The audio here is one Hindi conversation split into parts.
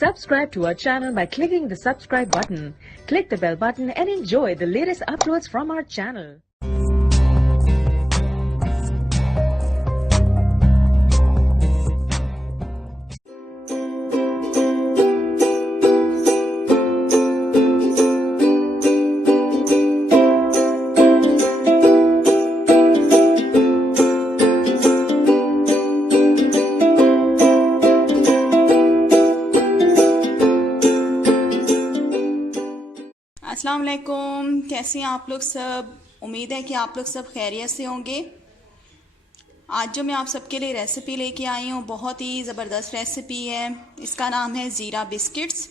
Subscribe to our channel by clicking the subscribe button. Click the bell button and enjoy the latest uploads from our channel. अस्सलाम वालेकुम, कैसे हैं आप लोग सब। उम्मीद है कि आप लोग सब खैरियत से होंगे। आज जो मैं आप सबके लिए रेसिपी लेके आई हूँ बहुत ही ज़बरदस्त रेसिपी है। इसका नाम है ज़ीरा बिस्किट्स।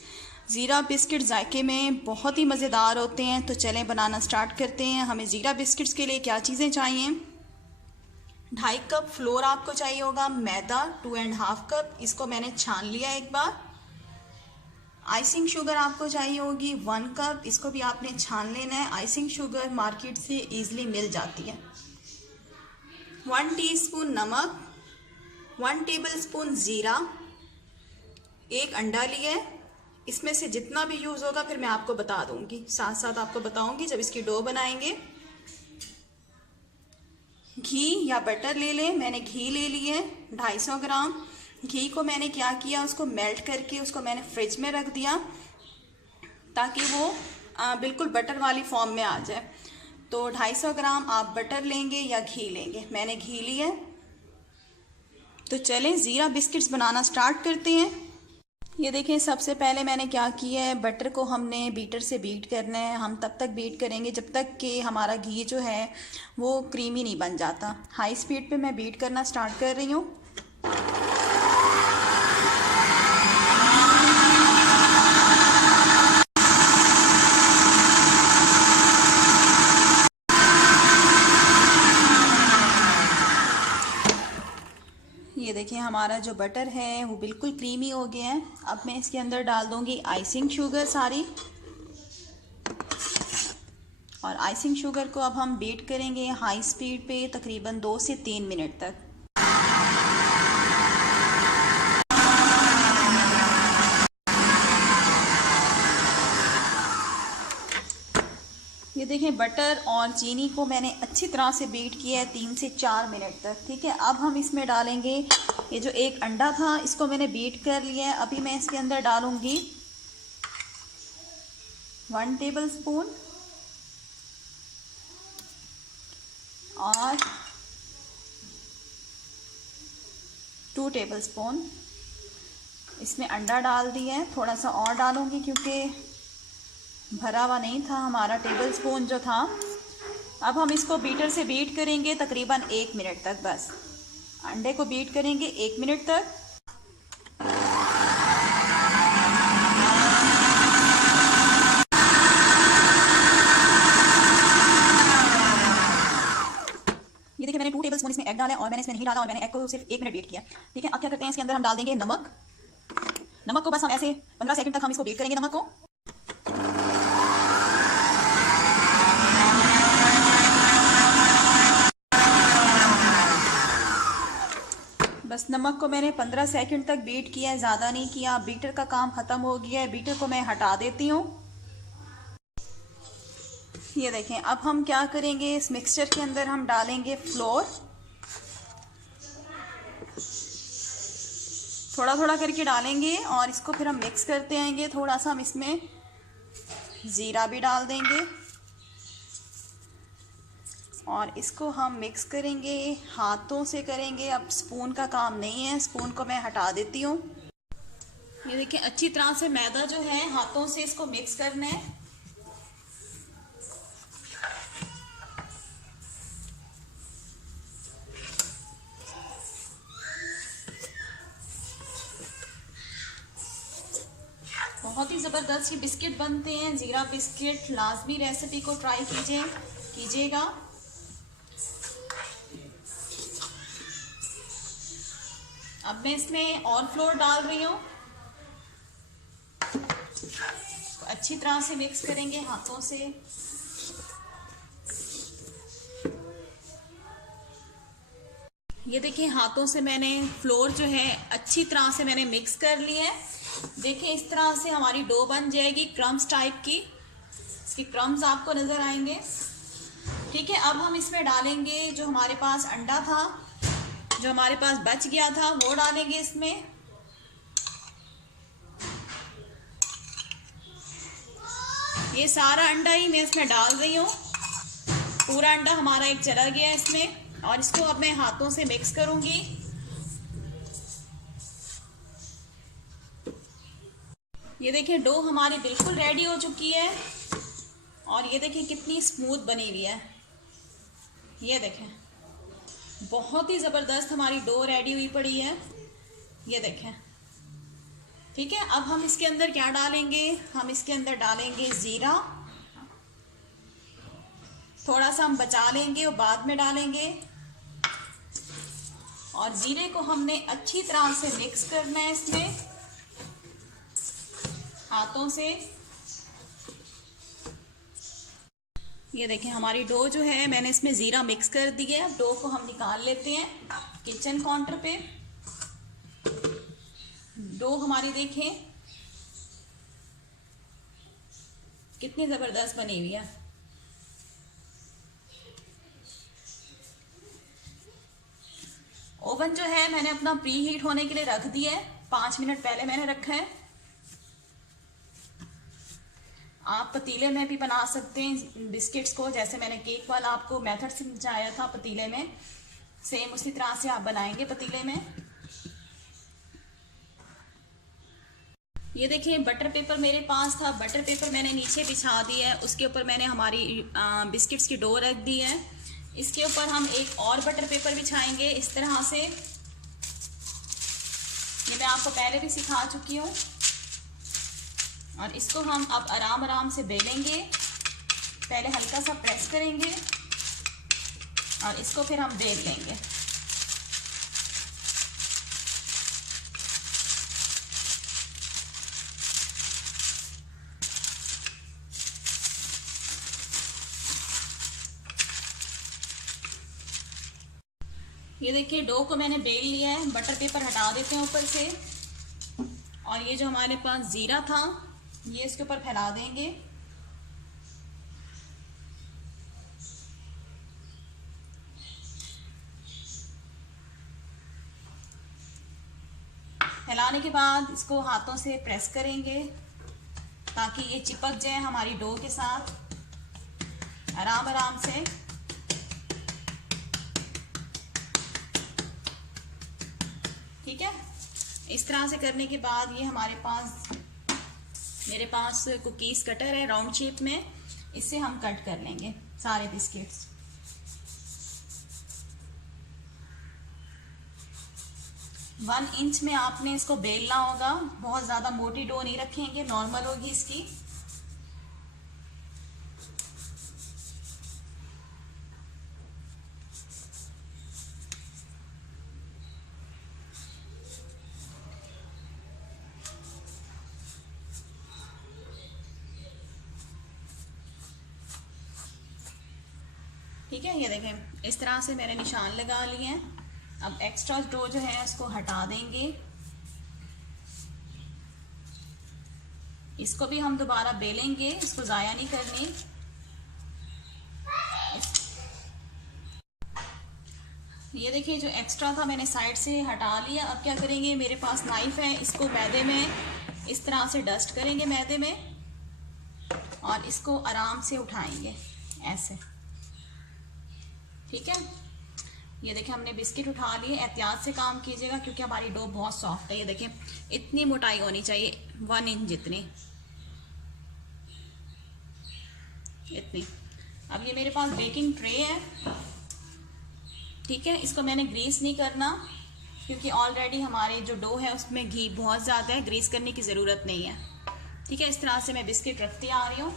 ज़ीरा बिस्किट जायके में बहुत ही मज़ेदार होते हैं। तो चलें बनाना स्टार्ट करते हैं। हमें ज़ीरा बिस्किट्स के लिए क्या चीज़ें चाहिए। 2.5 कप फ्लोर आपको चाहिए होगा। मैदा 2.5 कप, इसको मैंने छान लिया एक बार। आइसिंग शुगर आपको चाहिए होगी 1 कप, इसको भी आपने छान लेना है। आइसिंग शुगर मार्केट से इजीली मिल जाती है। 1 टीस्पून नमक, 1 टेबलस्पून ज़ीरा, 1 अंडा लिया है। इसमें से जितना भी यूज़ होगा फिर मैं आपको बता दूंगी, साथ साथ आपको बताऊंगी जब इसकी डो बनाएंगे। घी या बटर ले लें। मैंने घी ले ली है 250 ग्राम। घी को मैंने क्या किया, उसको मेल्ट करके उसको मैंने फ्रिज में रख दिया ताकि वो बिल्कुल बटर वाली फॉर्म में आ जाए। तो 250 ग्राम आप बटर लेंगे या घी लेंगे। मैंने घी लिया है। तो चलें ज़ीरा बिस्किट्स बनाना स्टार्ट करते हैं। ये देखें, सबसे पहले मैंने क्या किया है, बटर को हमने बीटर से बीट करना है। हम तब तक बीट करेंगे जब तक कि हमारा घी जो है वो क्रीमी नहीं बन जाता। हाई स्पीड पे मैं बीट करना स्टार्ट कर रही हूँ। ये देखिए, हमारा जो बटर है वो बिल्कुल क्रीमी हो गया है। अब मैं इसके अंदर डाल दूंगी आइसिंग शुगर सारी। और आइसिंग शुगर को अब हम बीट करेंगे हाई स्पीड पे तकरीबन 2 से 3 मिनट तक। ये देखें, बटर और चीनी को मैंने अच्छी तरह से बीट किया है 3 से 4 मिनट तक। ठीक है, अब हम इसमें डालेंगे ये जो एक अंडा था, इसको मैंने बीट कर लिया है। अभी मैं इसके अंदर डालूंगी 1 टेबलस्पून और 2 टेबलस्पून इसमें अंडा डाल दिया है। थोड़ा सा और डालूंगी क्योंकि भरा हुआ नहीं था हमारा टेबल स्पून जो था। अब हम इसको बीटर से बीट करेंगे तकरीबन 1 मिनट तक। बस अंडे को बीट करेंगे 1 मिनट तक। ये देखिए, मैंने 2 टेबलस्पून इसमें एग डाला है और मैंने इसमें नहीं डाला और मैंने एग को सिर्फ 1 मिनट बीट किया। ठीक है, अब क्या करते हैं, इसके अंदर हम डाल देंगे नमक। नमक को बस हम ऐसे 15 सेकंड तक हम इसको बीट करेंगे नमक को। बस नमक को मैंने 15 सेकंड तक बीट किया है, ज़्यादा नहीं किया। बीटर का काम ख़त्म हो गया है। बीटर को मैं हटा देती हूँ। ये देखें, अब हम क्या करेंगे, इस मिक्सचर के अंदर हम डालेंगे फ्लोर। थोड़ा थोड़ा करके डालेंगे और इसको फिर हम मिक्स करते आएंगे। थोड़ा सा हम इसमें ज़ीरा भी डाल देंगे और इसको हम मिक्स करेंगे, हाथों से करेंगे। अब स्पून का काम नहीं है, स्पून को मैं हटा देती हूँ। ये देखिए, अच्छी तरह से मैदा जो है हाथों से इसको मिक्स करना है। बहुत ही ज़बरदस्त ये बिस्किट बनते हैं, ज़ीरा बिस्किट। लाजमी रेसिपी को ट्राई कीजिएगा। अब मैं इसमें और फ्लोर डाल रही हूँ। अच्छी तरह से मिक्स करेंगे हाथों से। ये देखिए, हाथों से मैंने फ्लोर जो है अच्छी तरह से मैंने मिक्स कर लिया है। देखिए इस तरह से हमारी डो बन जाएगी क्रम्स टाइप की, इसके क्रम्स आपको नजर आएंगे। ठीक है, अब हम इसमें डालेंगे जो हमारे पास अंडा था, जो हमारे पास बच गया था, वो डालेंगे इसमें। ये सारा अंडा ही मैं इसमें डाल रही हूँ, पूरा अंडा हमारा एक चला गया इसमें। और इसको अब मैं हाथों से मिक्स करूंगी। ये देखिए डो हमारी बिल्कुल रेडी हो चुकी है और ये देखिए कितनी स्मूथ बनी हुई है। ये देखें बहुत ही ज़बरदस्त हमारी डो रेडी हुई पड़ी है, ये देखें। ठीक है, अब हम इसके अंदर क्या डालेंगे, हम इसके अंदर डालेंगे ज़ीरा, थोड़ा सा हम बचा लेंगे और बाद में डालेंगे। और ज़ीरे को हमने अच्छी तरह से मिक्स करना है इसमें हाथों से। ये देखें हमारी डो जो है मैंने इसमें ज़ीरा मिक्स कर दी है। अब डो को हम निकाल लेते हैं किचन काउंटर पे। डो हमारी देखें कितनी ज़बरदस्त बनी हुई है। ओवन जो है मैंने अपना प्री हीट होने के लिए रख दिया है, 5 मिनट पहले मैंने रखा है। आप पतीले में भी बना सकते हैं बिस्किट्स को, जैसे मैंने केक वाला आपको मेथड समझाया था पतीले में, सेम उसी तरह से आप बनाएंगे पतीले में। ये देखिए बटर पेपर मेरे पास था, बटर पेपर मैंने नीचे बिछा दिया है, उसके ऊपर मैंने हमारी बिस्किट्स की डो रख दी है। इसके ऊपर हम एक और बटर पेपर बिछाएंगे इस तरह से। ये मैं आपको पहले भी सिखा चुकी हूँ। और इसको हम अब आराम आराम से बेलेंगे, पहले हल्का सा प्रेस करेंगे और इसको फिर हम बेल लेंगे। ये देखिए डो को मैंने बेल लिया है, बटर पेपर हटा देते हैं ऊपर से। और ये जो हमारे पास ज़ीरा था ये इसके ऊपर फैला देंगे। फैलाने के बाद इसको हाथों से प्रेस करेंगे ताकि ये चिपक जाए हमारी डो के साथ आराम आराम से। ठीक है, इस तरह से करने के बाद ये मेरे पास कुकीज़ कटर है राउंड शेप में, इससे हम कट कर लेंगे सारे बिस्किट्स। वन इंच में आपने इसको बेलना होगा, बहुत ज़्यादा मोटी डो नहीं रखेंगे, नॉर्मल होगी इसकी। ठीक है, ये देखें इस तरह से मैंने निशान लगा लिए हैं। अब एक्स्ट्रा डो जो है उसको हटा देंगे, इसको भी हम दोबारा बेलेंगे, इसको ज़ाया नहीं करनी। ये देखिए जो एक्स्ट्रा था मैंने साइड से हटा लिया। अब क्या करेंगे, मेरे पास नाइफ है, इसको मैदे में इस तरह से डस्ट करेंगे मैदे में और इसको आराम से उठाएंगे ऐसे। ठीक है, ये देखिए हमने बिस्किट उठा लिए। एहतियात से काम कीजिएगा क्योंकि हमारी डो बहुत सॉफ्ट है। ये देखिए इतनी मोटाई होनी चाहिए, 1 इंच जितनी, इतनी। अब ये मेरे पास बेकिंग ट्रे है। ठीक है, इसको मैंने ग्रीस नहीं करना क्योंकि ऑलरेडी हमारे जो डो है उसमें घी बहुत ज़्यादा है, ग्रीस करने की ज़रूरत नहीं है। ठीक है, इस तरह से मैं बिस्किट रखती आ रही हूँ।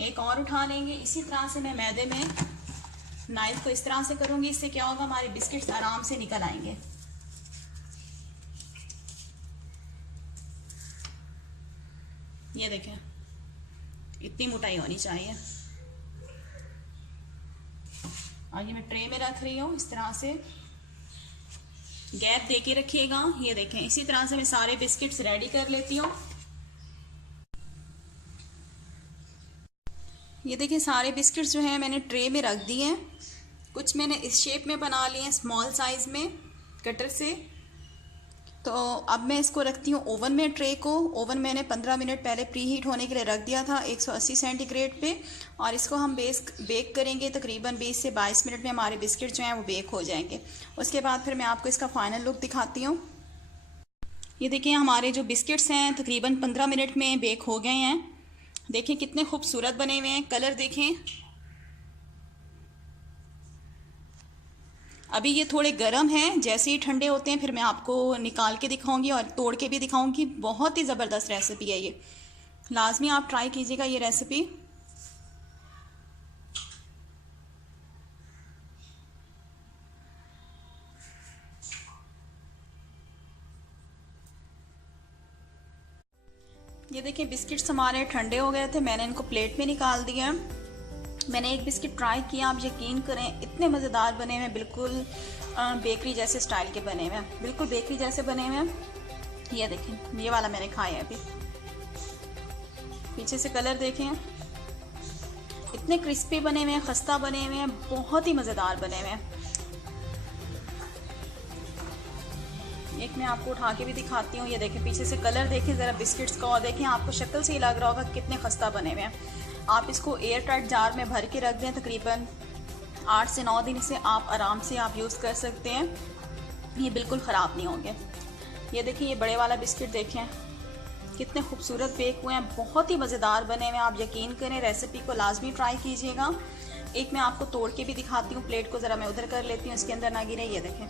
एक और उठा लेंगे, इसी तरह से मैं मैदे में नाइफ को इस तरह से करूंगी, इससे क्या होगा हमारे बिस्किट्स आराम से निकल आएंगे। ये देखें इतनी मोटाई होनी चाहिए। और ये मैं ट्रे में रख रही हूँ इस तरह से। गैप दे के रखिएगा। ये देखें, इसी तरह से मैं सारे बिस्किट्स रेडी कर लेती हूँ। ये देखिए सारे बिस्किट्स जो हैं मैंने ट्रे में रख दिए हैं। कुछ मैंने इस शेप में बना लिए हैं स्मॉल साइज़ में कटर से। तो अब मैं इसको रखती हूँ ओवन में। ट्रे को ओवन मैंने 15 मिनट पहले प्री हीट होने के लिए रख दिया था 180 सेंटीग्रेड पे, और इसको हम बेक करेंगे तकरीबन 20 से 22 मिनट में हमारे बिस्किट जो हैं वो बेक हो जाएंगे। उसके बाद फिर मैं आपको इसका फाइनल लुक दिखाती हूँ। ये देखिए हमारे जो बिस्किट्स हैं तकरीबन 15 मिनट में बेक हो गए हैं। देखें कितने खूबसूरत बने हुए हैं, कलर देखें। अभी ये थोड़े गर्म हैं, जैसे ही ठंडे होते हैं फिर मैं आपको निकाल के दिखाऊंगी और तोड़ के भी दिखाऊंगी। बहुत ही ज़बरदस्त रेसिपी है ये, लाजमी आप ट्राई कीजिएगा ये रेसिपी। ये देखिए बिस्किट्स हमारे ठंडे हो गए थे, मैंने इनको प्लेट में निकाल दिया। मैंने एक बिस्किट ट्राई किया, आप यकीन करें इतने मज़ेदार बने हुए, बिल्कुल बेकरी जैसे स्टाइल के बने हुए, बिल्कुल बेकरी जैसे बने हुए हैं। ये देखें, ये वाला मैंने खाया है अभी। पीछे से कलर देखें, इतने क्रिस्पी बने हुए हैं, खस्ता बने हुए हैं, बहुत ही मज़ेदार बने हुए हैं। एक मैं आपको उठा के भी दिखाती हूँ। ये देखें पीछे से कलर देखें ज़रा बिस्किट्स का, और देखें आपको शक्ल से ही लग रहा होगा कितने खस्ता बने हुए हैं। आप इसको एयर टाइट जार में भर के रख दें, तकरीबन 8 से 9 दिन से आप आराम से आप यूज़ कर सकते हैं, ये बिल्कुल ख़राब नहीं होंगे। ये देखिए ये बड़े वाला बिस्किट देखें कितने खूबसूरत बेक हुए हैं, बहुत ही मज़ेदार बने हुए हैं। आप यकीन करें रेसिपी को लाजमी ट्राई कीजिएगा। एक मैं आपको तोड़ के भी दिखाती हूँ, प्लेट को ज़रा मैं उधर कर लेती हूँ, इसके अंदर ना गिरे। ये देखें,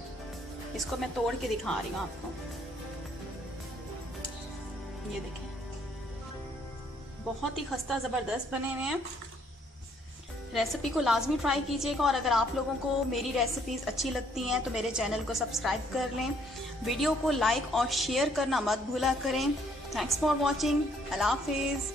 इसको मैं तोड़ के दिखा रही हूँ आपको। ये देखें बहुत ही खस्ता ज़बरदस्त बने हुए हैं। रेसिपी को लाजमी ट्राई कीजिएगा, और अगर आप लोगों को मेरी रेसिपीज़ अच्छी लगती हैं तो मेरे चैनल को सब्सक्राइब कर लें। वीडियो को लाइक और शेयर करना मत भूला करें। Thanks for watching. अल्लाह हाफिज़।